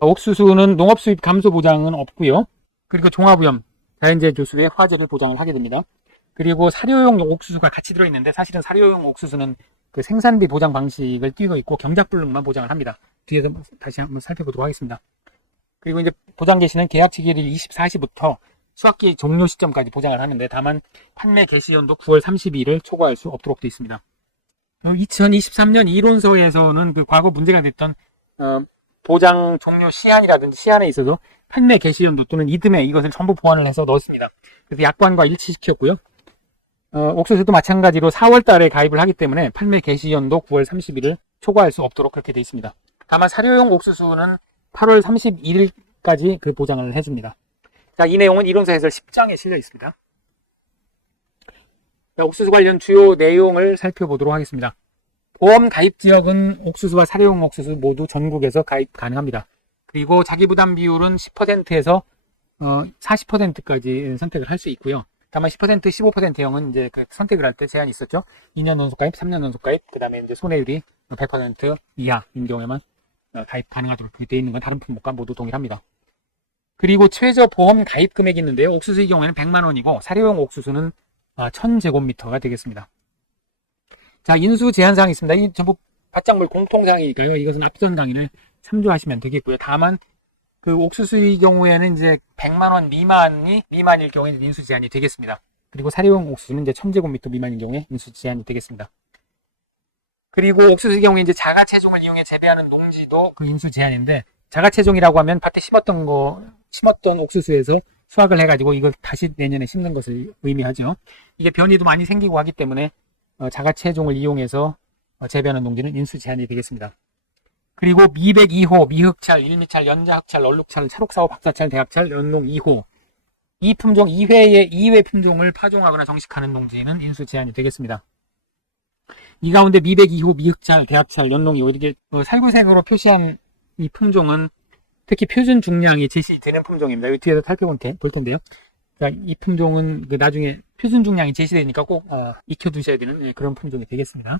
옥수수는 농업 수입 감소 보장은 없고요. 그리고 종합오염, 자연재해 교수의 화재를 보장을 하게 됩니다. 그리고 사료용 옥수수가 같이 들어있는데 사실은 사료용 옥수수는 그 생산비 보장 방식을 띄고 있고 경작불능만 보장을 합니다. 뒤에서 다시 한번 살펴보도록 하겠습니다. 그리고 이제 보장 개시는 계약 체결일 24시부터 수확기 종료 시점까지 보장을 하는데 다만 판매 개시 연도 9월 30일을 초과할 수 없도록 되어 있습니다. 2023년 이론서에서는 그 과거 문제가 됐던 보장 종료 시한이라든지 시한에 있어서 판매 개시 연도 또는 이듬해 이것을 전부 보완을 해서 넣었습니다. 그래서 약관과 일치시켰고요. 옥수수도 마찬가지로 4월 달에 가입을 하기 때문에 판매 개시 연도 9월 30일을 초과할 수 없도록 그렇게 되어 있습니다. 다만 사료용 옥수수는 8월 31일까지 그 보장을 해줍니다. 자, 이 내용은 이론서 해설 10장에 실려 있습니다. 자, 옥수수 관련 주요 내용을 살펴보도록 하겠습니다. 보험 가입 지역은 옥수수와 사료용 옥수수 모두 전국에서 가입 가능합니다. 그리고 자기부담 비율은 10%에서 40%까지 선택을 할 수 있고요. 다만 10%, 15%형은 이제 그 선택을 할 때 제한이 있었죠. 2년 연속 가입, 3년 연속 가입, 그 다음에 이제 손해율이 100% 이하인 경우에만 가입 가능하도록 되어 있는 건 다른 품목과 모두 동일합니다. 그리고 최저 보험 가입 금액이 있는데요. 옥수수의 경우에는 100만 원이고 사료용 옥수수는 1000제곱미터가 되겠습니다. 자, 인수 제한사항이 있습니다. 이 전부 밭작물 공통사항이니까요. 이것은 앞선 강의를 참조하시면 되겠고요. 다만 그 옥수수의 경우에는 이제 100만 원 미만일 경우에는 인수 제한이 되겠습니다. 그리고 사료용 옥수수는 이제 1000제곱미터 미만인 경우에 인수 제한이 되겠습니다. 그리고 옥수수의 경우에 이제 자가 체종을 이용해 재배하는 농지도 그 인수 제한인데, 자가 체종이라고 하면 밭에 심었던 옥수수에서 수확을 해가지고 이걸 다시 내년에 심는 것을 의미하죠. 이게 변이도 많이 생기고 하기 때문에 자가 체종을 이용해서 재배하는 농지는 인수 제한이 되겠습니다. 그리고 미백 2호, 미흑찰, 일미찰, 연자흑찰, 얼룩찰, 찰옥사호, 박사찰, 대학찰, 연농 2호 이 품종 이외의 2회 품종을 파종하거나 정식하는 농지는 인수 제한이 되겠습니다. 이 가운데 미백 2호, 미흑찰, 대학찰, 연농 2호 이렇게 살구색으로 표시한 이 품종은 특히 표준 중량이 제시되는 품종입니다. 여기 뒤에서 살펴볼 텐데요. 자, 이 품종은 그 나중에 표준 중량이 제시되니까 꼭 익혀두셔야 되는 그런 품종이 되겠습니다.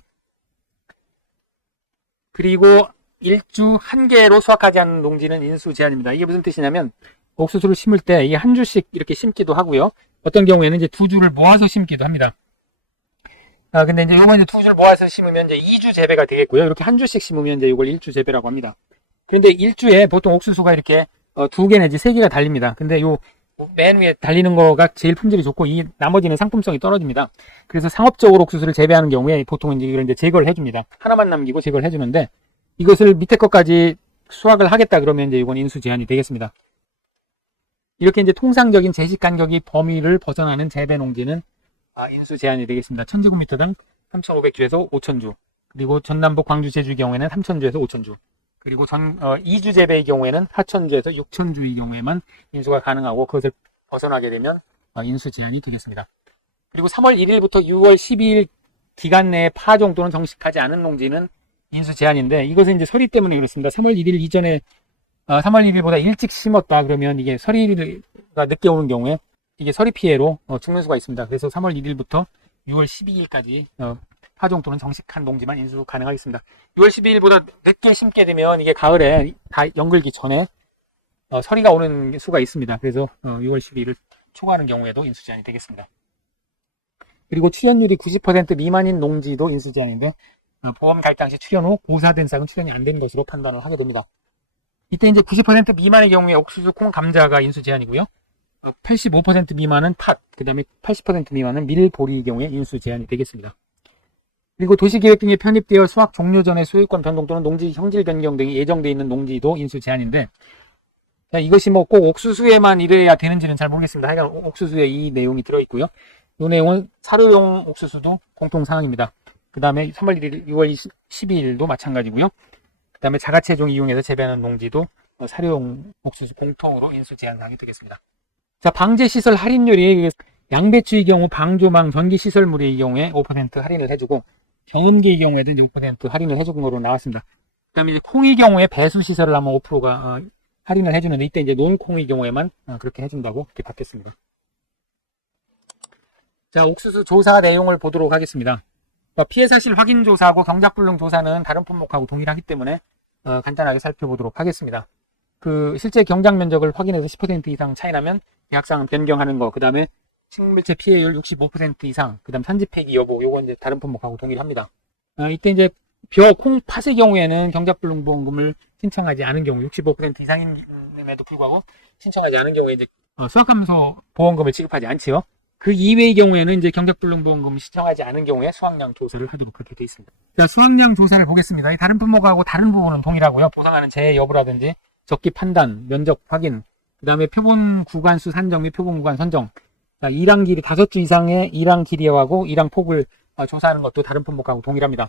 그리고 일주 한 개로 수확하지 않는 농지는 인수 제한입니다. 이게 무슨 뜻이냐면 옥수수를 심을 때 이 한 주씩 이렇게 심기도 하고요. 어떤 경우에는 이제 두 주를 모아서 심기도 합니다. 근데 이제 요거 이제 두 주를 모아서 심으면 이제 2주 재배가 되겠고요. 이렇게 한 주씩 심으면 이제 이걸 1주 재배라고 합니다. 그런데 일주에 보통 옥수수가 이렇게 2개 내지 3개가 달립니다. 근데 요 맨 위에 달리는 거가 제일 품질이 좋고 이 나머지는 상품성이 떨어집니다. 그래서 상업적으로 옥수수를 재배하는 경우에 보통 이제 이걸 이제 제거를 해줍니다. 하나만 남기고 제거를 해주는데, 이것을 밑에 것까지 수확을 하겠다 그러면 이제 이건 인수 제한이 되겠습니다. 이렇게 이제 통상적인 제식 간격이 범위를 벗어나는 재배 농지는 인수 제한이 되겠습니다. 1000제곱미터당 3500주에서 5000주. 그리고 전남북 광주 제주의 경우에는 3000주에서 5000주. 그리고 2주 재배의 경우에는 4000주에서 6000주의 경우에만 인수가 가능하고, 그것을 벗어나게 되면 인수 제한이 되겠습니다. 그리고 3월 1일부터 6월 12일 기간 내에 파종 또는 정식하지 않은 농지는 인수 제한인데, 이것은 이제 서리 때문에 그렇습니다. 3월 1일 이전에 3월 1일보다 일찍 심었다 그러면 이게 서리가 늦게 오는 경우에 이게 서리 피해로 죽는 수가 있습니다. 그래서 3월 1일부터 6월 12일까지 파종 또는 정식한 농지만 인수 가능하겠습니다. 6월 12일보다 늦게 심게 되면 이게 가을에 다 연글기 전에 서리가 오는 수가 있습니다. 그래서 6월 12일을 초과하는 경우에도 인수 제한이 되겠습니다. 그리고 출연율이 90% 미만인 농지도 인수 제한인데, 보험 가입 당시 출연 후 고사된 싹은 출연이 안 된 것으로 판단을 하게 됩니다. 이때 이제 90% 미만의 경우에 옥수수, 콩, 감자가 인수 제한이고요. 85% 미만은 팥, 그 다음에 80% 미만은 밀, 보리의 경우에 인수 제한이 되겠습니다. 그리고 도시계획 등에 편입되어 수확 종료 전에 소유권 변동 또는 농지 형질 변경 등이 예정되어 있는 농지도 인수 제한인데, 자, 이것이 뭐 꼭 옥수수에만 이래야 되는지는 잘 모르겠습니다. 하여간 옥수수에 이 내용이 들어있고요. 이 내용은 사료용 옥수수도 공통사항입니다. 그 다음에 3월 1일, 6월 12일도 마찬가지고요. 그 다음에 자가체종 이용해서 재배하는 농지도 사료용 옥수수 공통으로 인수 제한사항이 되겠습니다. 자, 방제시설 할인율이 양배추의 경우 방조망 전기시설물의 경우에 5% 할인을 해주고, 경운기의 경우에도 5% 할인을 해준 거로 나왔습니다. 그 다음에 콩의 경우에 배수시설을 하면 5%가 할인을 해주는데, 이때 이제 논콩의 경우에만 그렇게 해준다고 그렇게 바뀌었습니다. 자, 옥수수 조사 내용을 보도록 하겠습니다. 피해사실 확인조사하고 경작불능 조사는 다른 품목하고 동일하기 때문에 간단하게 살펴보도록 하겠습니다. 그 실제 경작 면적을 확인해서 10% 이상 차이 나면 계약상 변경하는 거, 그 다음에 식물체 피해율 65% 이상, 그 다음 산지 폐기 여부, 요건 이제 다른 품목하고 동일합니다. 이때 이제 벼, 콩, 팥의 경우에는 경작불능보험금을 신청하지 않은 경우, 65% 이상임에도 불구하고 신청하지 않은 경우에 이제 수확감소 보험금을 지급하지 않지요. 그 이외의 경우에는 이제 경작불능보험금을 신청하지 않은 경우에 수확량 조사를 하도록 그렇게 되어 있습니다. 자, 수확량 조사를 보겠습니다. 이 다른 품목하고 다른 부분은 동일하고요. 보상하는 재해 여부라든지 적기 판단, 면적 확인, 그 다음에 표본 구간수 산정 및 표본 구간 선정, 자, 이랑 길이 5주 이상의 이랑 길이하고 이랑 폭을 조사하는 것도 다른 품목하고 동일합니다.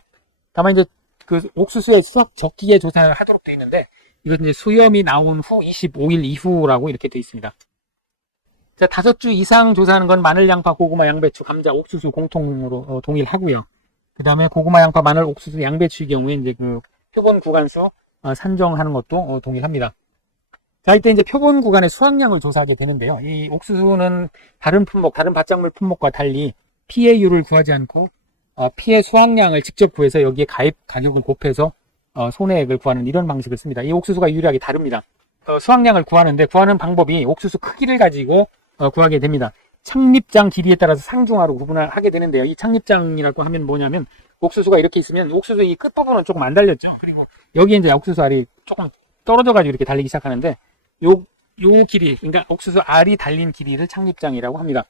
다만 이제 그 옥수수의 수확 적기에 조사를 하도록 되어 있는데, 이건 이제 수염이 나온 후 25일 이후라고 이렇게 되어 있습니다. 자, 5주 이상 조사하는 건 마늘, 양파, 고구마, 양배추, 감자, 옥수수 공통으로 동일하고요. 그 다음에 고구마, 양파, 마늘, 옥수수, 양배추의 경우에 이제 그 표본 구간수 산정하는 것도 동일합니다. 자, 이때 이제 표본 구간의 수확량을 조사하게 되는데요. 이 옥수수는 다른 품목, 다른 밭작물 품목과 달리 피해율을 구하지 않고 피해 수확량을 직접 구해서 여기에 가입 가격을 곱해서 손해액을 구하는 이런 방식을 씁니다. 이 옥수수가 유일하게 다릅니다. 수확량을 구하는데 구하는 방법이 옥수수 크기를 가지고 구하게 됩니다. 착립장 길이에 따라서 상중하로 구분을 하게 되는데요. 이 착립장이라고 하면 뭐냐면, 옥수수가 이렇게 있으면 옥수수 이 끝부분은 조금 안 달렸죠. 그리고 여기에 이제 옥수수 알이 조금 떨어져 가지고 이렇게 달리기 시작하는데, 요 길이, 그러니까 옥수수 알이 달린 길이를 착립장이라고 합니다.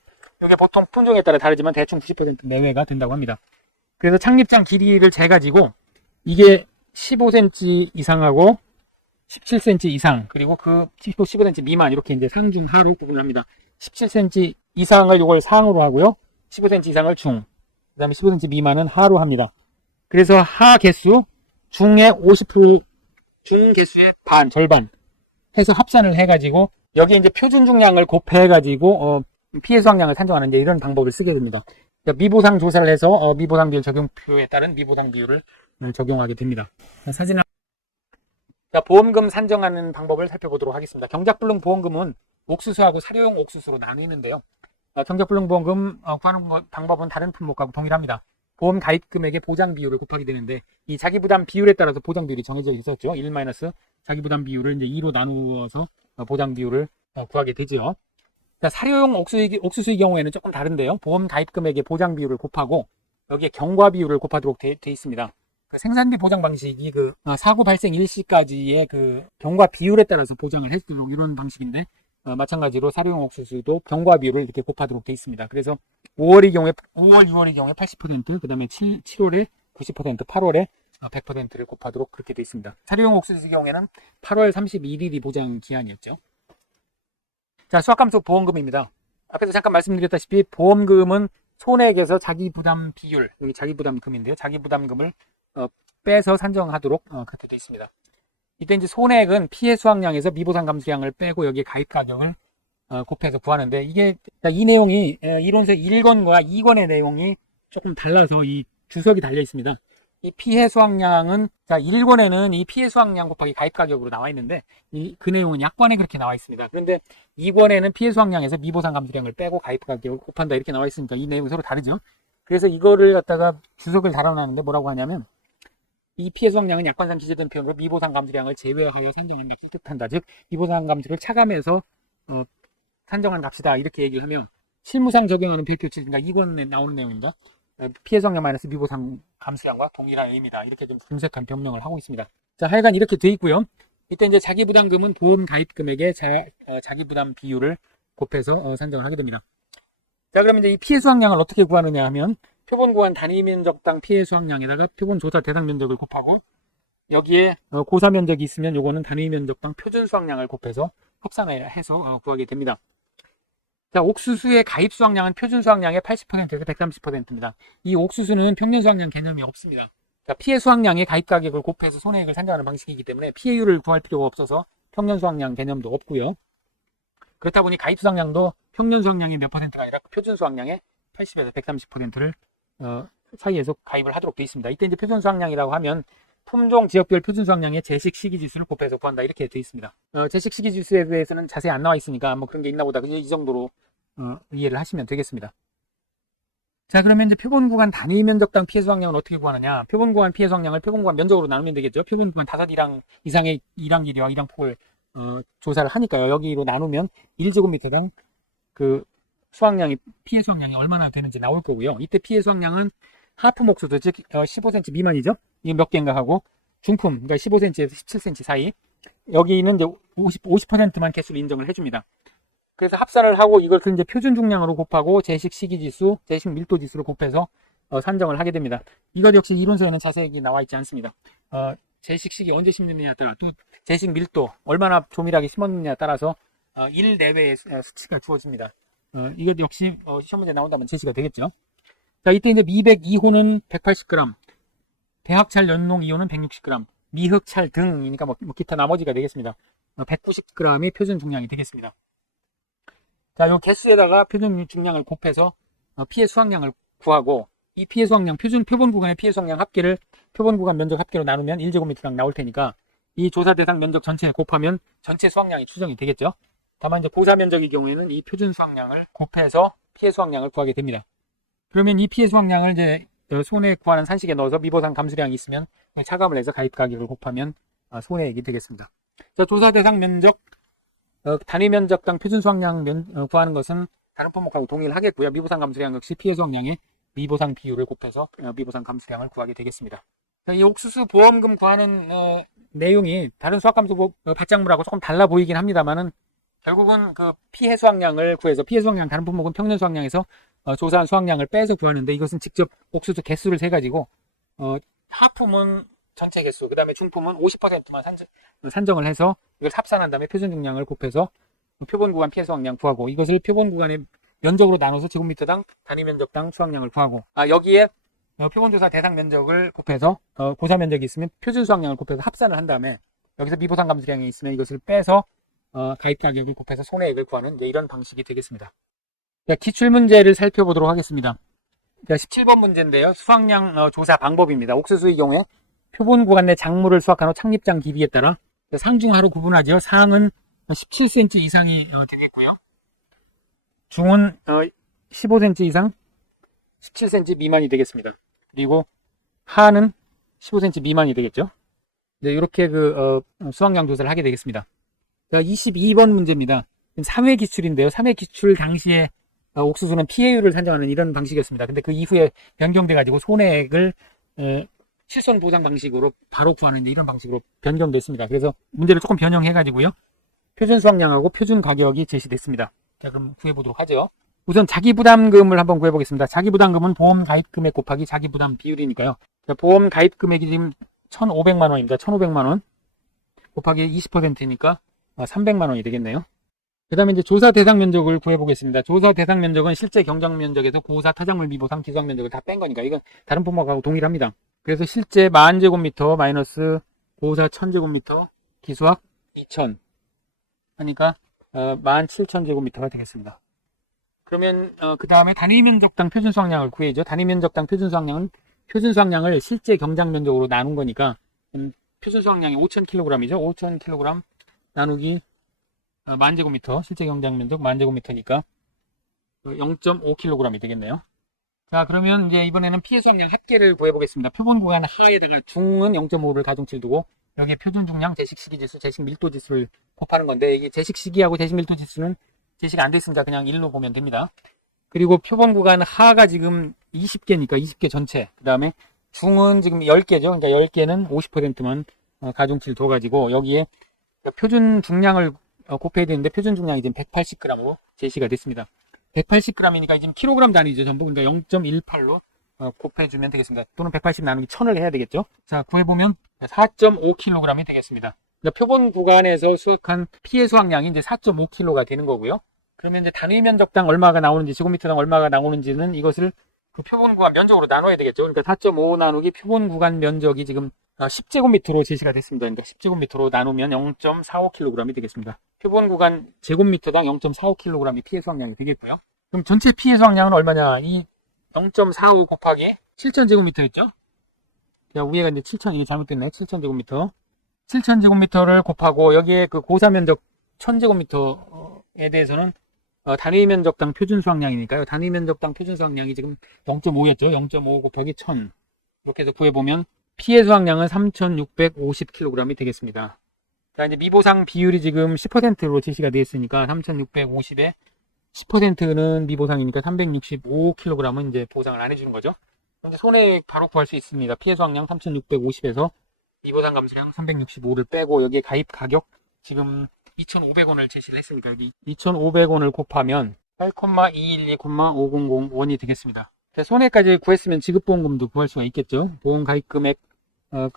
이게 보통 품종에 따라 다르지만 대충 90% 내외가 된다고 합니다. 그래서 착립장 길이를 재가지고 이게 15cm 이상하고 17cm 이상, 그리고 그 15cm 미만, 이렇게 이제 상중 하로 구분을 합니다. 17cm 이상을 이걸 상으로 하고요. 15cm 이상을 중, 그 다음에 15cm 미만은 하로 합니다. 그래서 하 개수 중의 50%, 중 개수의 반, 절반 해서 합산을 해가지고 여기 이제 표준 중량을 곱해가지고 피해 수확량을 산정하는 이제 이런 방법을 쓰게 됩니다. 미보상 조사를 해서 미보상 비율 적용표에 따른 미보상 비율을 적용하게 됩니다. 사진을 자, 보험금 산정하는 방법을 살펴보도록 하겠습니다. 경작불능 보험금은 옥수수하고 사료용 옥수수로 나뉘는데요. 경작불능 보험금 구하는 방법은 다른 품목하고 동일합니다. 보험 가입 금액의 보장 비율을 곱하게 되는데, 이 자기 부담 비율에 따라서 보장 비율이 정해져 있었죠. 1 자기 부담 비율을 이제 2로 나누어서 보장 비율을 구하게 되죠. 자, 사료용 옥수수의 경우에는 조금 다른데요. 보험 가입 금액의 보장 비율을 곱하고 여기에 경과 비율을 곱하도록 돼 있습니다. 그 생산비 보장 방식이 그 사고 발생 일시까지의 그 경과 비율에 따라서 보장을 해주도록 이런 방식인데, 마찬가지로 사료용 옥수수도 경과 비율을 이렇게 곱하도록 돼 있습니다. 그래서 5월, 6월의 경우에 80%, 그 다음에 7월에 90%, 8월에 100%를 곱하도록 그렇게 돼 있습니다. 사료용 옥수수의 경우에는 8월 31일이 보장 기한이었죠. 자, 수확감소 보험금입니다. 앞에서 잠깐 말씀드렸다시피 보험금은 손해액에서 자기부담 비율, 여기 자기부담금인데요. 자기부담금을 빼서 산정하도록 그렇게 되어 있습니다. 이때 이제 손해액은 피해 수확량에서 미보상 감수량을 빼고 여기에 가입 가격을 곱해서 구하는데, 이게 이 내용이 이론서 1권과 2권의 내용이 조금 달라서 이 주석이 달려 있습니다. 이 피해 수확량은, 자, 1권에는 이 피해 수확량 곱하기 가입 가격으로 나와 있는데 그 내용은 약관에 그렇게 나와 있습니다. 그런데 2권에는 피해 수확량에서 미보상 감수량을 빼고 가입 가격을 곱한다 이렇게 나와 있으니까 이 내용이 서로 다르죠. 그래서 이거를 갖다가 주석을 달아놨는데 뭐라고 하냐면, 이 피해 수확량은 약관상 기재된 표현으로 미보상 감수량을 제외하여 산정한다 뜻한다. 즉 미보상 감수를 차감해서 산정한 값이다 이렇게 얘기를 하면, 실무상 적용하는 별표치, 그러니까 2권에 나오는 내용입니다. 피해 수확량 마이너스 미보상 감수량과 동일한 의미다 이렇게 좀 분석한 변명을 하고 있습니다. 자, 하여간 이렇게 돼 있고요. 이때 이제 자기부담금은 보험 가입 금액의 자기부담 비율을 곱해서 산정을 하게 됩니다. 자, 그러면 이제 이 피해 수확량을 어떻게 구하느냐 하면, 표본 구간 단위 면적당 피해 수확량에다가 표본 조사 대상 면적을 곱하고 여기에 고사 면적이 있으면 요거는 단위 면적당 표준 수확량을 곱해서 합산해서 구하게 됩니다. 자, 옥수수의 가입 수확량은 표준 수확량의 80%에서 130%입니다. 이 옥수수는 평년 수확량 개념이 없습니다. 자, 피해 수확량의 가입 가격을 곱해서 손해액을 산정하는 방식이기 때문에 피해율을 구할 필요가 없어서 평년 수확량 개념도 없고요. 그렇다 보니 가입 수확량도 평년 수확량의 몇 퍼센트가 아니라 표준 수확량의 80에서 130%를 사이에서 가입을 하도록 되어 있습니다. 이때 이제 표준 수확량이라고 하면 품종 지역별 표준 수확량의 제식 시기 지수를 곱해서 구한다 이렇게 되어 있습니다. 제식 시기 지수에 대해서는 자세히 안 나와 있으니까 뭐 그런 게 있나 보다, 그냥 이 정도로 이해를 하시면 되겠습니다. 자, 그러면 이제 표본 구간 단위 면적당 피해 수확량은 어떻게 구하느냐? 표본 구간 피해 수확량을 표본 구간 면적으로 나누면 되겠죠. 표본 구간 5이랑 이상의 이랑 길이와 이랑 폭을 조사를 하니까요. 여기로 나누면 1제곱미터당 그 수확량이, 피해 수확량이 얼마나 되는지 나올 거고요. 이때 피해 수확량은 하품 옥수수, 즉 15cm 미만이죠. 이게 몇 개인가 하고, 중품, 그러니까 15cm에서 17cm 사이, 여기는 이제 50%만 개수를 인정을 해줍니다. 그래서 합산을 하고 이걸 이제 표준 중량으로 곱하고 제식 시기지수, 제식 밀도지수를 곱해서 산정을 하게 됩니다. 이것 역시 이론서에는 자세히 나와 있지 않습니다. 제식 시기 언제 심느냐에 따라, 또 제식 밀도 얼마나 조밀하게 심었느냐에 따라서 1 내외의 수치가 주어집니다. 이것 역시 시험 문제 나온다면 제시가 되겠죠. 자, 이때 이제 미백 2호는 180g, 대학찰 연농 2호는 160g, 미흑찰 등이니까 뭐 기타 나머지가 되겠습니다. 190g이 표준 중량이 되겠습니다. 자, 요 개수에다가 표준 중량을 곱해서 피해 수확량을 구하고, 이 피해 수확량, 표본 구간의 피해 수확량 합계를 표본 구간 면적 합계로 나누면 1제곱미터당 나올 테니까, 이 조사 대상 면적 전체에 곱하면 전체 수확량이 추정이 되겠죠. 다만 이제 보사 면적의 경우에는 이 표준 수확량을 곱해서 피해 수확량을 구하게 됩니다. 그러면 이 피해 수확량을 이제 손해 구하는 산식에 넣어서 미보상 감수량이 있으면 차감을 해서 가입 가격을 곱하면 손해액이 되겠습니다. 자, 조사 대상 면적, 단위 면적당 표준 수확량 구하는 것은 다른 품목하고 동일하겠고요. 미보상 감수량 역시 피해 수확량의 미보상 비율을 곱해서 미보상 감수량을 구하게 되겠습니다. 자, 이 옥수수 보험금 구하는 내용이 다른 수확감수 받장물하고 조금 달라 보이긴 합니다만은, 결국은 그 피해 수확량을 구해서, 피해 수확량, 다른 품목은 평년 수확량에서 조사한 수확량을 빼서 구하는데, 이것은 직접 옥수수 개수를 세 가지고, 하품은 전체 개수, 그 다음에 중품은 50%만 산정을 해서 이걸 합산한 다음에 표준 중량을 곱해서 표본 구간 피해 수확량 구하고, 이것을 표본 구간의 면적으로 나눠서 제곱미터당 단위 면적당 수확량을 구하고, 여기에 표본조사 대상 면적을 곱해서 보사 면적이 있으면 표준 수확량을 곱해서 합산을 한 다음에, 여기서 미보상 감수량이 있으면 이것을 빼서 가입 가격을 곱해서 손해액을 구하는 이런 방식이 되겠습니다. 자, 기출문제를 살펴보도록 하겠습니다. 자, 17번 문제인데요. 수확량 조사 방법입니다. 옥수수의 경우에 표본 구간 내 작물을 수확한 후 착립장 길이에 따라 상중하로 구분하죠. 상은 17cm 이상이 되겠고요. 중은 15cm 이상, 17cm 미만이 되겠습니다. 그리고 하는 15cm 미만이 되겠죠. 네, 이렇게 수확량 조사를 하게 되겠습니다. 자, 22번 문제입니다. 3회 기출인데요. 3회 기출 당시에 옥수수는 피해율을 산정하는 이런 방식이었습니다. 근데 그 이후에 변경돼가지고 손해액을 실손 보상 방식으로 바로 구하는 이런 방식으로 변경됐습니다. 그래서 문제를 조금 변형해가지고요. 표준 수확량하고 표준 가격이 제시됐습니다. 자, 그럼 구해보도록 하죠. 우선 자기부담금을 한번 구해보겠습니다. 자기부담금은 보험 가입 금액 곱하기 자기부담 비율이니까요. 자, 보험 가입 금액이 지금 1,500만 원입니다. 1,500만 원 곱하기 20%니까 300만 원이 되겠네요. 그 다음에 이제 조사 대상 면적을 구해보겠습니다. 조사 대상 면적은 실제 경작 면적에서 고사, 타작물, 미보상, 기수학 면적을 다 뺀 거니까 이건 다른 품목하고 동일합니다. 그래서 실제 10,000제곱미터 마이너스 고사 1,000제곱미터, 기수학 2,000 하니까 17,000제곱미터가 되겠습니다. 그러면 그 다음에 단위 면적당 표준 수확량을 구해야죠. 단위 면적당 표준 수확량은 표준 수확량을 실제 경작 면적으로 나눈 거니까 표준 수확량이 5,000kg이죠. 5,000kg 나누기 10,000제곱미터, 실제 경작 면적 10,000제곱미터니까 0.5kg이 되겠네요. 자, 그러면 이제 이번에는 피해 수확량 합계를 구해보겠습니다. 표본 구간 하에다가 중은 0.5를 가중치를 두고, 여기에 표준 중량, 제식 시기지수, 제식 밀도지수를 곱하는 건데, 이게 제식 시기하고 제식 밀도지수는 제시가 안 됐으니까 그냥 1로 보면 됩니다. 그리고 표본 구간 하가 지금 20개니까 20개 전체. 그 다음에 중은 지금 10개죠. 그러니까 10개는 50%만 가중치를 둬가지고 여기에 표준 중량을 곱해야 되는데, 표준 중량이 지금 180g으로 제시가 됐습니다. 180g이니까 지금 킬로그램 단위죠. 전부. 그러니까 0.18로 곱해주면 되겠습니다. 또는 180 나누기 1000을 해야 되겠죠. 자, 구해보면 4.5kg이 되겠습니다. 표본 구간에서 수확한 피해 수확량이 이제 4.5kg가 되는 거고요. 그러면 이제 단위 면적당 얼마가 나오는지, 제곱미터당 얼마가 나오는지는 이것을 그 표본 구간 면적으로 나눠야 되겠죠. 그러니까 4.5 나누기 표본 구간 면적이 지금 10제곱미터로 제시가 됐습니다. 그러니까 10제곱미터로 나누면 0.45kg이 되겠습니다. 표본 구간 제곱미터당 0.45kg이 피해 수확량이 되겠고요. 그럼 전체 피해 수확량은 얼마냐? 이 0.45 곱하기 7,000제곱미터였죠? 자, 위에가 이제 7,000, 이게 잘못됐네. 7,000제곱미터. 7,000제곱미터를 곱하고 여기에 그 고사 면적 1,000제곱미터에 대해서는 단위 면적당 표준 수확량이니까요. 단위 면적당 표준 수확량이 지금 0.5였죠. 0.5 곱하기 1,000. 이렇게 해서 구해보면 피해 수확량은 3,650kg이 되겠습니다. 자, 이제 미보상 비율이 지금 10%로 제시가 되어 있으니까 3,650에 10%는 미보상이니까 365kg은 이제 보상을 안 해주는 거죠. 이제 손해액 바로 구할 수 있습니다. 피해 수확량 3,650에서 미보상 감소량 365를 빼고 여기에 가입 가격 지금 2,500원을 제시를 했으니까 여기 2,500원을 곱하면 8,212,500원이 되겠습니다. 손해까지 구했으면 지급보험금도 구할 수가 있겠죠. 보험 가입 금액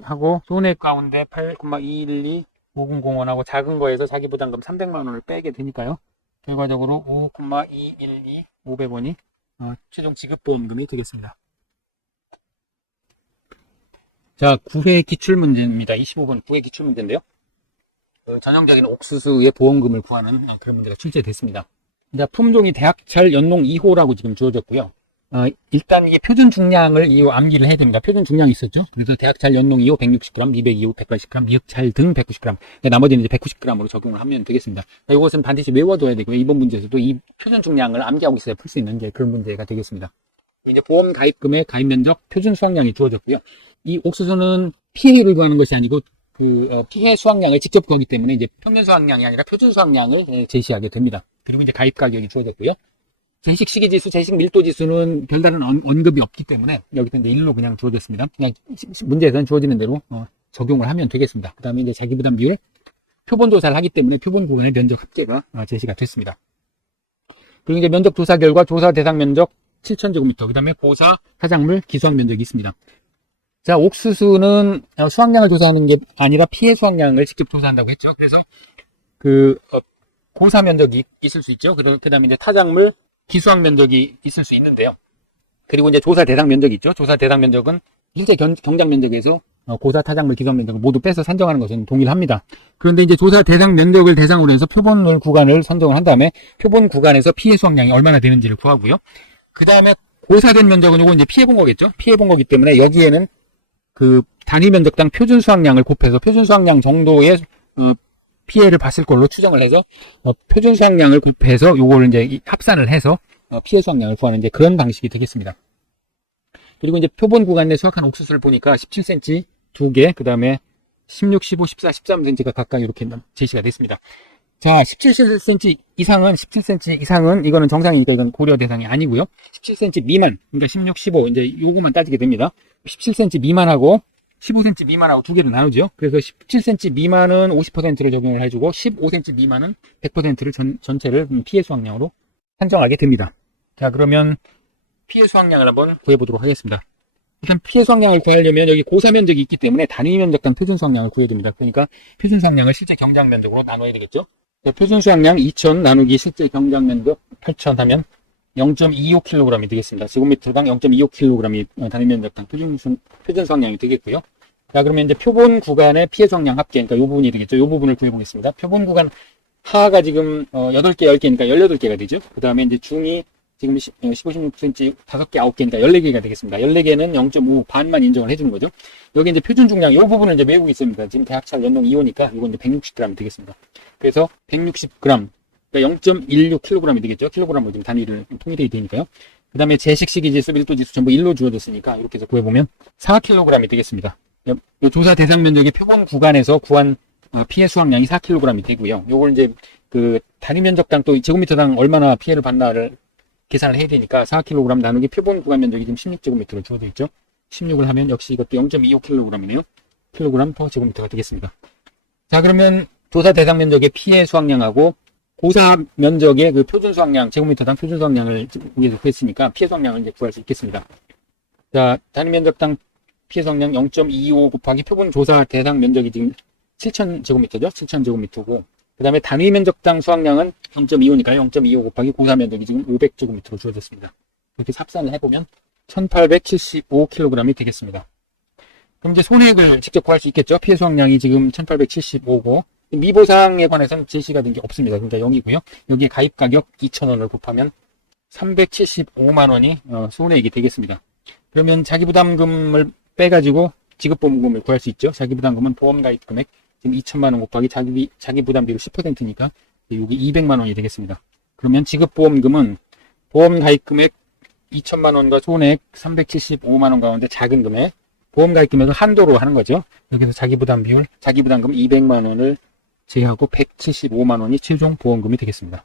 하고 손해액 가운데 8,212,500원하고 작은 거에서 자기 부담금 300만원을 빼게 되니까요. 결과적으로 5,212,500원이 최종 지급보험금이 되겠습니다. 자, 9회 기출문제입니다. 25번 9회 기출문제인데요. 전형적인 옥수수의 보험금을 구하는 그런 문제가 출제됐습니다. 자, 품종이 대학철 연농 2호라고 지금 주어졌고요. 일단 이게 표준 중량을 이후 암기를 해야 됩니다. 표준 중량이 있었죠. 그래서 대학철 연농 2호 160g, 미백 2호 180g, 미역철 등 190g. 나머지는 이제 190g으로 적용을 하면 되겠습니다. 이것은 반드시 외워둬야 되고요. 이번 문제에서도 이 표준 중량을 암기하고 있어야 풀 수 있는 그런 문제가 되겠습니다. 이제 보험 가입금의 가입 면적 표준 수확량이 주어졌고요. 이 옥수수는 피해를 구하는 것이 아니고 피해 수확량을 직접 구하기 때문에 이제 평균 수확량이 아니라 표준 수확량을 제시하게 됩니다. 그리고 이제 가입 가격이 주어졌고요. 제식 시기 지수, 제식 밀도 지수는 별다른 언급이 없기 때문에 여기서 이제 1로 그냥 주어졌습니다. 그냥 문제에서는 주어지는 대로 적용을 하면 되겠습니다. 그 다음에 이제 자기 부담 비율 표본 조사를 하기 때문에 표본 구간의 면적 합계가 제시가 됐습니다. 그리고 이제 면적 조사 결과 조사 대상 면적 7,000제곱미터, 그 다음에 고사 사작물 기수학 면적이 있습니다. 자, 옥수수는 수확량을 조사하는 게 아니라 피해 수확량을 직접 조사한다고 했죠. 그래서 고사 면적이 있을 수 있죠. 그 다음에 이제 타작물 기수학 면적이 있을 수 있는데요. 그리고 이제 조사 대상 면적이 있죠. 조사 대상 면적은 실제 경작 면적에서 고사 타작물 기수학 면적을 모두 빼서 산정하는 것은 동일합니다. 그런데 이제 조사 대상 면적을 대상으로 해서 표본 구간을 선정을 한 다음에 표본 구간에서 피해 수확량이 얼마나 되는지를 구하고요. 그 다음에 고사된 면적은 요거 이제 피해 본 거겠죠. 피해 본 거기 때문에 여기에는 단위 면적당 표준 수확량을 곱해서 표준 수확량 정도의 피해를 봤을 걸로 추정을 해서 표준 수확량을 곱해서 요거를 이제 합산을 해서 피해 수확량을 구하는 이제 그런 방식이 되겠습니다. 그리고 이제 표본 구간 내 수확한 옥수수를 보니까 17cm 2개, 그 다음에 16, 15, 14, 13cm가 각각 이렇게 제시가 됐습니다. 자, 17cm 이상은 이거는 정상이니까 이건 고려 대상이 아니고요. 17cm 미만, 그러니까 16, 15 이제 요거만 따지게 됩니다. 17cm 미만하고 15cm 미만하고 두 개로 나누죠. 그래서 17cm 미만은 50%를 적용을 해주고 15cm 미만은 100%를 전체를 피해 수확량으로 산정하게 됩니다. 자, 그러면 피해 수확량을 한번 구해보도록 하겠습니다. 일단 피해 수확량을 구하려면 여기 고사 면적이 있기 때문에 단위 면적당 표준 수확량을 구해야 됩니다. 그러니까 표준 수확량을 실제 경작 면적으로 나눠야 되겠죠. 표준 수확량 2,000 나누기 실제 경작 면적 8,000 하면 0.25kg이 되겠습니다. 제곱미터당 0.25kg이 단위 면적당 표준 수확량이 되겠고요. 자, 그러면 이제 표본 구간의 피해 수확량 합계, 그러니까 이 부분이 되겠죠. 이 부분을 구해보겠습니다. 표본 구간 하가 지금 8개, 10개니까 18개가 되죠. 그 다음에 이제 중이 지금 15, 16cm 5개, 9개니까 14개가 되겠습니다. 14개는 0.5 반만 인정을 해주는 거죠. 여기 이제 표준 중량, 이 부분을 이제 외우고 있습니다. 지금 대학철 연농 2호니까 이건 이제 160g 되겠습니다. 그래서 160g, 그러니까 0.16kg이 되겠죠. 킬로그램으로 지금 단위를 통일해야 되니까요. 그 다음에 제식 시기 지수, 밀도 지수 전부 1로 주어졌으니까 이렇게 해서 구해보면 4kg이 되겠습니다. 이 조사 대상 면적이 표본 구간에서 구한 피해 수확량이 4kg이 되고요. 요걸 이제 단위 면적당 또 제곱미터당 얼마나 피해를 받나를 계산을 해야 되니까 4kg 나누기 표본 구간 면적이 지금 16제곱미터로 주어져 있죠. 16을 하면 역시 이것도 0.25kg이네요. 킬로그램 퍼 제곱미터가 되겠습니다. 자, 그러면 조사 대상 면적의 피해 수확량하고 고사 면적의 표준 수확량, 제곱미터당 표준 수확량을 위해서 구했으니까 피해 수확량을 이제 구할 수 있겠습니다. 자, 단위 면적당 피해 수확량 0.25 곱하기 표본 조사 대상 면적이 지금 7,000제곱미터죠. 7,000제곱미터고, 그 다음에 단위 면적당 수확량은 0.25니까요. 0.25 곱하기 고사 면적이 지금 500제곱미터로 주어졌습니다. 이렇게 합산을 해보면 1875kg이 되겠습니다. 그럼 이제 손해액을 직접 구할 수 있겠죠. 피해 수확량이 지금 1875고, 미보상에 관해서는 제시가 된 게 없습니다. 그러니까 0이고요. 여기에 가입 가격 2,000원을 곱하면 375만원이 손해액이 되겠습니다. 그러면 자기부담금을 빼가지고 지급보험금을 구할 수 있죠. 자기부담금은 보험가입 금액 지금 2천만원 곱하기 자기부담비율 10%니까 여기 200만원이 되겠습니다. 그러면 지급보험금은 보험가입 금액 2천만원과 손해액 375만원 가운데 작은 금액, 보험가입 금액을 한도로 하는 거죠. 여기서 자기부담 비율, 자기부담금 200만원을 제하고 175만 원이 최종 보험금이 되겠습니다.